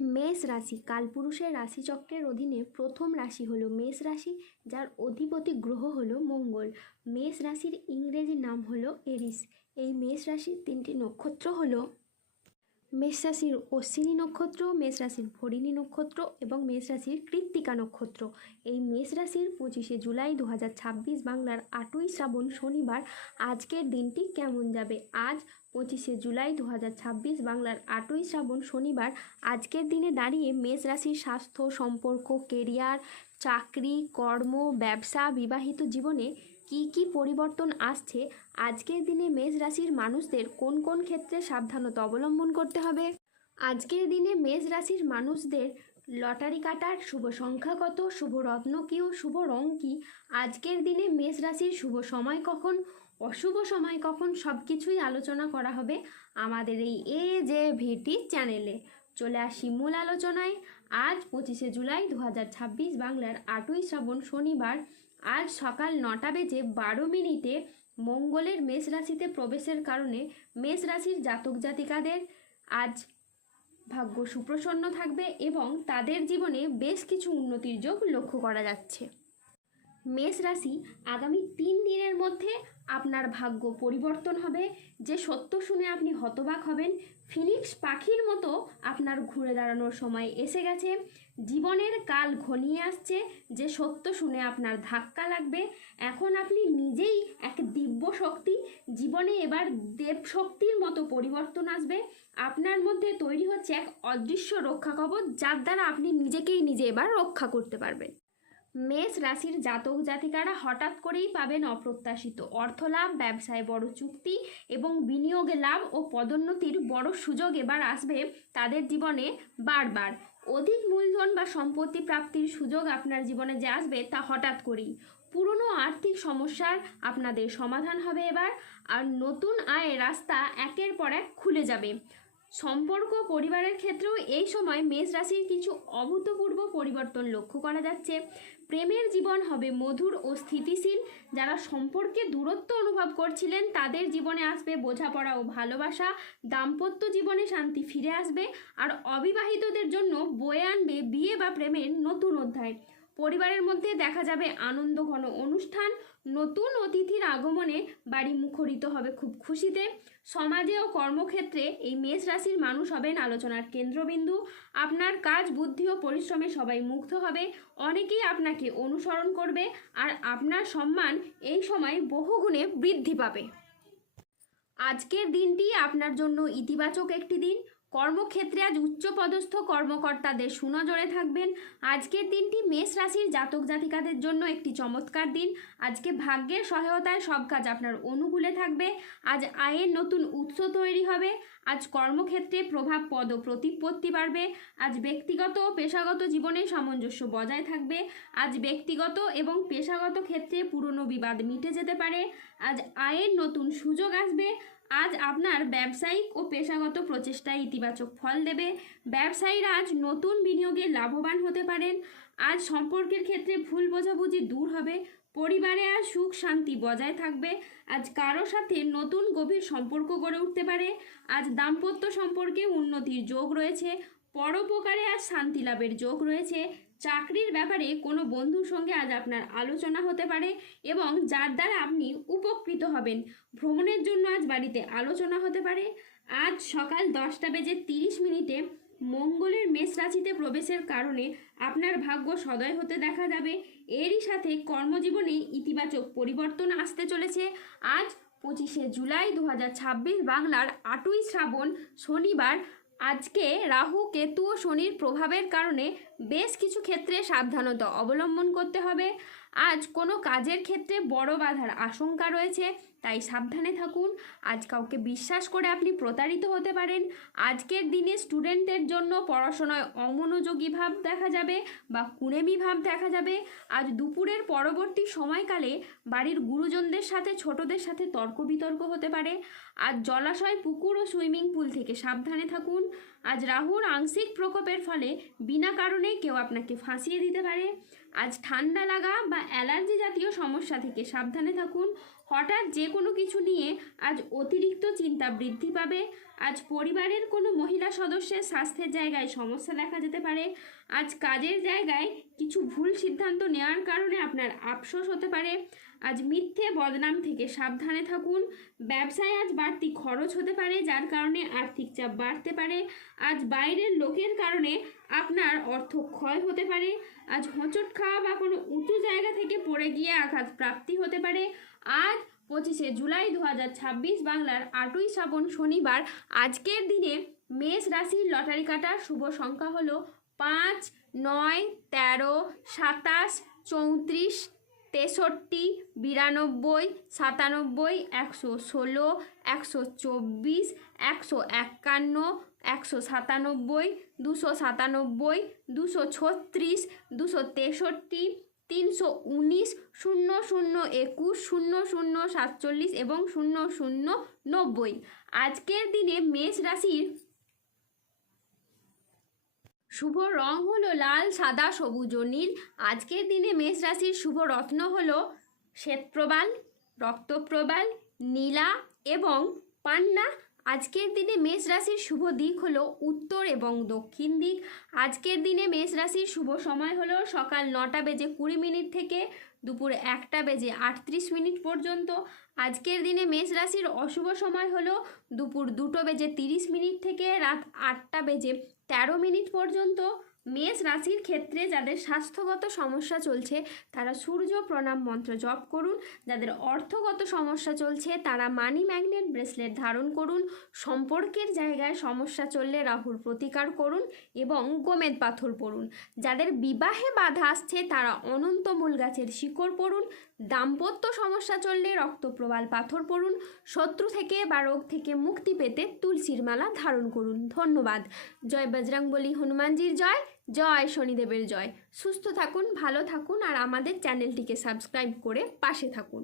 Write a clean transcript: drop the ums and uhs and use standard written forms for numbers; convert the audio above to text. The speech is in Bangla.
মেষ রাশি কালপুরুষের রাশিচক্রের অধীনে প্রথম রাশি হলো মেষ রাশি, যার অধিপতি গ্রহ হলো মঙ্গল। মেষ রাশির ইংরেজি নাম হলো এরিস। এই মেষ রাশির তিনটি নক্ষত্র হলো মেষ রাশির অশ্বিনী নক্ষত্র, মেষ রাশির ভরিণী নক্ষত্র এবং মেষ রাশির কৃত্তিকা নক্ষত্র। এই মেষ রাশির 25শে জুলাই 2026 বাংলার 8ই শ্রাবণ শনিবার আজকের দিনটি কেমন যাবে। আজ 25শে জুলাই 2026 বাংলার 8ই শ্রাবণ শনিবার আজকের দিনে দাঁড়িয়ে মেষ রাশির স্বাস্থ্য, সম্পর্ক, কেরিয়ার, চাকরি, কর্ম, ব্যবসা, বিবাহিত জীবনে কি কি পরিবর্তন আসছে, আজকের দিনে মেষ রাশির মানুষদের কোন কোন ক্ষেত্রে সাবধানতা অবলম্বন করতে হবে, আজকের দিনে মেষ রাশির মানুষদের লটারি কাটার শুভ সংখ্যা কত, শুভ রত্ন কি ও শুভ রং কি, আজকের দিনে মেষ রাশির শুভ সময় কখন, অশুভ সময় কখন, সব কিছুই আলোচনা করা হবে আমাদের এই AJVT চ্যানেলে। চলে আসি মূল আলোচনায়। আজ 25শে জুলাই 2026 বাংলার 8ই শ্রাবণ শনিবার আজ সকাল 9:12 মঙ্গলের মেষ রাশিতে প্রবেশের কারণে মেষ রাশির জাতক জাতিকাদের আজ ভাগ্য সুপ্রসন্ন থাকবে এবং তাদের জীবনে বেশ কিছু উন্নতির যোগ লক্ষ্য করা যাচ্ছে। মেষ রাশি আগামী 3 দিনের মধ্যে আপনার ভাগ্য পরিবর্তন হবে। যে সত্য শুনে আপনি হতবাক হবেন, ফিনিক্স পাখির মতো আপনার ঘুরে দাঁড়ানোর সময় এসে গেছে। জীবনের কাল ঘনিয়ে আসছে, যে সত্য শুনে আপনার ধাক্কা লাগবে। এখন আপনি নিজেই এক দিব্য শক্তি, জীবনে এবার দেব শক্তির মতো পরিবর্তন আসবে। আপনার মধ্যে তৈরি হচ্ছে এক অদৃশ্য রক্ষা কবচ, যার দ্বারা আপনি নিজেকেই নিজে এবার রক্ষা করতে পারবেন। মেষ রাশির জাতক জাতিকারা হঠাৎ করেই পাবেন অপ্রত্যাশিত অর্থলাভ, ব্যবসায় বড় চুক্তি এবং বিনিয়োগে লাভ ও পদোন্নতির বড় সুযোগ এবার আসবে তাদের জীবনে বারবার। অধিক মূলধন বা সম্পত্তি প্রাপ্তির সুযোগ আপনার জীবনে যে আসবে তা হঠাৎ করেই। পুরনো আর্থিক সমস্যার আপনাদের সমাধান হবে এবার, আর নতুন আয়ের রাস্তা একের পর এক খুলে যাবে। সম্পর্ক, পরিবারের ক্ষেত্রেও এই সময় মেষ রাশির কিছু অভূতপূর্ব পরিবর্তন লক্ষ্য করা যাচ্ছে। প্রেমের জীবন হবে মধুর ও স্থিতিশীল। যারা সম্পর্কে দূরত্ব অনুভব করছিলেন তাদের জীবনে আসবে বোঝাপড়া ও ভালোবাসা। দাম্পত্য জীবনে শান্তি ফিরে আসবে, আর অবিবাহিতদের জন্য বয়ে আনবে বিয়ে বা প্রেমের নতুন অধ্যায়। পরিবারের মধ্যে দেখা যাবে আনন্দ ঘন অনুষ্ঠান। নতুন অতিথির আগমনে বাড়ি মুখরিত হবে খুব খুশিতে। সমাজে ও কর্মক্ষেত্রে এই মেষ রাশির মানুষ হবেন আলোচনার কেন্দ্রবিন্দু। আপনার কাজ, বুদ্ধি ও পরিশ্রমে সবাই মুগ্ধ হবে। অনেকেই আপনাকে অনুসরণ করবে, আর আপনার সম্মান এই সময় বহুগুণে বৃদ্ধি পাবে। আজকের দিনটি আপনার জন্য ইতিবাচক একটি দিন। কর্মক্ষেত্রে আজ উচ্চপদস্থ কর্মকর্তাদের সুনজরে থাকবেন। আজকের দিনটি মেষ রাশির জাতক জাতিকাদের জন্য একটি চমৎকার দিন। আজকে ভাগ্যের সহায়তায় সব কাজ আপনার অনুকূলে থাকবে। আজ আয়ের নতুন উৎস তৈরি হবে। আজ কর্মক্ষেত্রে প্রভাব পদ ও প্রতিপত্তি বাড়বে। আজ ব্যক্তিগত ও পেশাগত জীবনে সামঞ্জস্য বজায় থাকবে। আজ ব্যক্তিগত এবং পেশাগত ক্ষেত্রে পুরনো বিবাদ মিটে যেতে পারে। আজ আয়ের নতুন সুযোগ আসবে। আজ আপনার ব্যবসায়িক ও পেশাগত প্রচেষ্টায় ইতিবাচক ফল দেবে। ব্যবসায়ীরা আজ নতুন বিনিয়োগে লাভবান হতে পারেন। আজ সম্পর্কের ক্ষেত্রে ভুল বোঝাবুঝি দূর হবে। পরিবারে আজ সুখ শান্তি বজায় থাকবে। আজ কারো সাথে নতুন গভীর সম্পর্ক গড়ে উঠতে পারে। আজ দাম্পত্য সম্পর্কে উন্নতির যোগ রয়েছে। পরোপকারে আজ শান্তি লাভের যোগ রয়েছে। চাকরির ব্যাপারে কোনো বন্ধুর সঙ্গে আজ আপনার আলোচনা হতে পারে এবং যার দ্বারা আপনি উপকৃত হবেন। ভ্রমণের জন্য আজ বাড়িতে আলোচনা হতে পারে। আজ সকাল 10:30 মঙ্গলের মেষ রাশিতে প্রবেশের কারণে আপনার ভাগ্য সদয় হতে দেখা যাবে। এরই সাথে কর্মজীবনে ইতিবাচক পরিবর্তন আসতে চলেছে। আজ 25শে জুলাই 2026 বাংলার 8ই শ্রাবণ শনিবার আজকে রাহু, কেতু ও শনির প্রভাবের কারণে বেশ কিছু ক্ষেত্রে সাবধানতা অবলম্বন করতে হবে। আজ কোনো কাজের ক্ষেত্রে বড় বাধার আশঙ্কা রয়েছে, তাই সাবধানে থাকুন। আজ কাউকে বিশ্বাস করে আপনি প্রতারিত হতে পারেন। আজকের দিনে স্টুডেন্টদের জন্য পড়াশোনায় অমনোযোগী ভাব দেখা যাবে বা কুড়েমি ভাব দেখা যাবে। আজ দুপুরের পরবর্তী সময়কালে বাড়ির গুরুজনদের সাথে ছোটদের সাথে তর্ক বিতর্ক হতে পারে। আজ জলাশয়, পুকুর ও সুইমিং পুল থেকে সাবধানে থাকুন। আজ রাহুর আংশিক প্রকোপের ফলে বিনা কারণে কেউ আপনাকে ফাঁসিয়ে দিতে পারে। আজ ঠান্ডা লাগা বা অ্যালার্জি জাতীয় সমস্যা থেকে সাবধানে থাকুন। হঠাৎ যে কোনো কিছু নিয়ে আজ অতিরিক্ত চিন্তা বৃদ্ধি পাবে। আজ পরিবারের কোনো মহিলা সদস্যের স্বাস্থ্যের জায়গায় সমস্যা দেখা যেতে পারে। আজ কাজের জায়গায় কিছু ভুল সিদ্ধান্ত নেওয়ার কারণে আপনার আফসোস হতে পারে। আজ মিথ্যে বদনাম থেকে সাবধানে থাকুন। ব্যবসায় আজ বাড়তি খরচ হতে পারে, যার কারণে আর্থিক চাপ বাড়তে পারে। আজ বাইরের লোকের কারণে আপনার অর্থ ক্ষয় হতে পারে। আজ হোঁচট খাওয়া বা কোনো উঁচু জায়গা থেকে পড়ে গিয়ে আঘাত প্রাপ্তি হতে পারে। আজ 25শে জুলাই 2026 বাংলার 8ই শ্রাবণ শনিবার। আজকের দিনে মেষ রাশির লটারি কাটার শুভ সংখ্যা হলো 5, 9, 13, 27, 34, 63, 92, 97, 116, 124, 151, 197, 297, 236, 263, 319, 0021, 0047 এবং 0090। আজকের দিনে মেষ রাশির শুভ রং হলো লাল, সাদা, সবুজ ও নীল। আজকের দিনে মেষ রাশির শুভ রত্ন হলো শ্বেতপ্রবাল, রক্তপ্রবাল, নীলা এবং পান্না। আজকের দিনে মেষ রাশির শুভ দিক হলো উত্তর এবং দক্ষিণ দিক। আজকের দিনে মেষ রাশির শুভ সময় হলো সকাল 9:20 থেকে দুপুর 1:38 পর্যন্ত। আজকের দিনে মেষ রাশির অশুভ সময় হলো দুপুর 2:30 থেকে রাত 8:13 পর্যন্ত। মেষ রাশির ক্ষেত্রে যাদের স্বাস্থ্যগত সমস্যা চলছে তারা সূর্য প্রণাম মন্ত্র জপ করুন। যাদের অর্থগত সমস্যা চলছে তারা মানি ম্যাগনেট ব্রেসলেট ধারণ করুন। সম্পর্কের জায়গায় সমস্যা চললে রাহুর প্রতিকার করুন এবং গোমেদ পাথর পড়ুন। যাদের বিবাহে বাধা আসছে তারা অনন্ত মূল গাছের শিকড় পড়ুন। দাম্পত্য সমস্যা চললে রক্তপ্রবাল পাথর পড়ুন। শত্রু থেকে বা রোগ থেকে মুক্তি পেতে তুলসীর মালা ধারণ করুন। ধন্যবাদ। জয় বজরংবলী হনুমানজির জয়, জয় শনিদেবের জয়। সুস্থ থাকুন, ভালো থাকুন আর আমাদের চ্যানেলটিকে সাবস্ক্রাইব করে পাশে থাকুন।